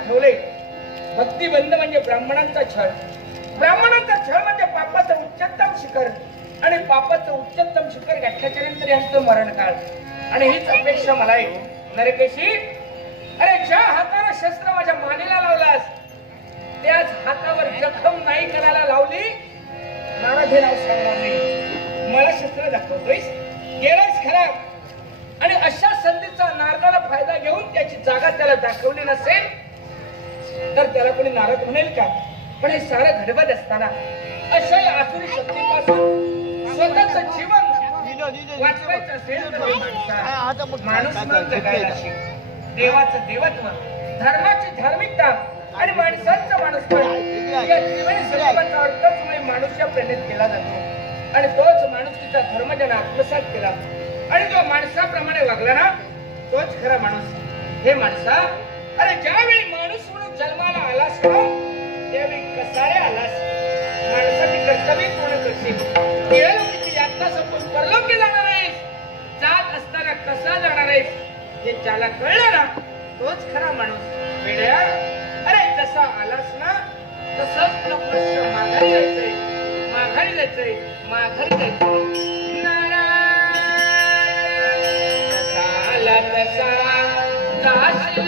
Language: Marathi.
दाखवले. भक्तिबंध म्हणजे ब्राह्मणांचा छळ, ब्राह्मणांचा छळ म्हणजे पापाचं उच्चतम शिखर, आणि पापाचं उच्चतम शिखर गाठल्याच्या नंतर यांचं मरण काळ. आणि हीच अपेक्षा मला आहे नरकेशी. अरे ज्या हाताने शस्त्र माझ्या मानेला लावलास त्याच हातावर जखम नाही करायला लावली, नारद हे नाव सांगणार नाही. मला शस्त्र दाखवतोयस, गेलायस खरा, आणि अशा संधीचा नारदाला फायदा घेऊन त्याची जागा त्याला दाखवली नसेल तर त्याला कोणी नारद म्हणेल का? पण हे सारं घडवत असताना अशा आसुरी शक्तीपासून स्वतःचं जीवन वाचवायचं असेल तर माणूस जगायला शिक. देवाचं देवत्व, धर्माची धार्मिकता आणि माणसांचं माणूसपण या त्रिवेणी संगमाचा अर्थच माणूस या प्रेरणेत केला जातो. आणि तोच माणुसकीचा धर्म ज्याने आत्मसात केला आणि जो माणसाप्रमाणे वागला ना तोच खरा माणूस. हे माणसा, अरे ज्यावेळी माणूस म्हणून जन्माला आलास ना त्यावेळी कसारे आलास, माणसाची कर्तव्य पूर्ण करशील. इहलोकीची यातना संपून परलोकी जाणार आहेस, जात असताना कसा जाणार आहेस हे ज्याला कळलं ना तोच खरा माणूस. वेड्या, अरे जसा आलास ना तसंच तुला प्रश्न माघारी जायचंय, माघारी जायचंय, माघारी जायचंय. नारायण तसा जाशील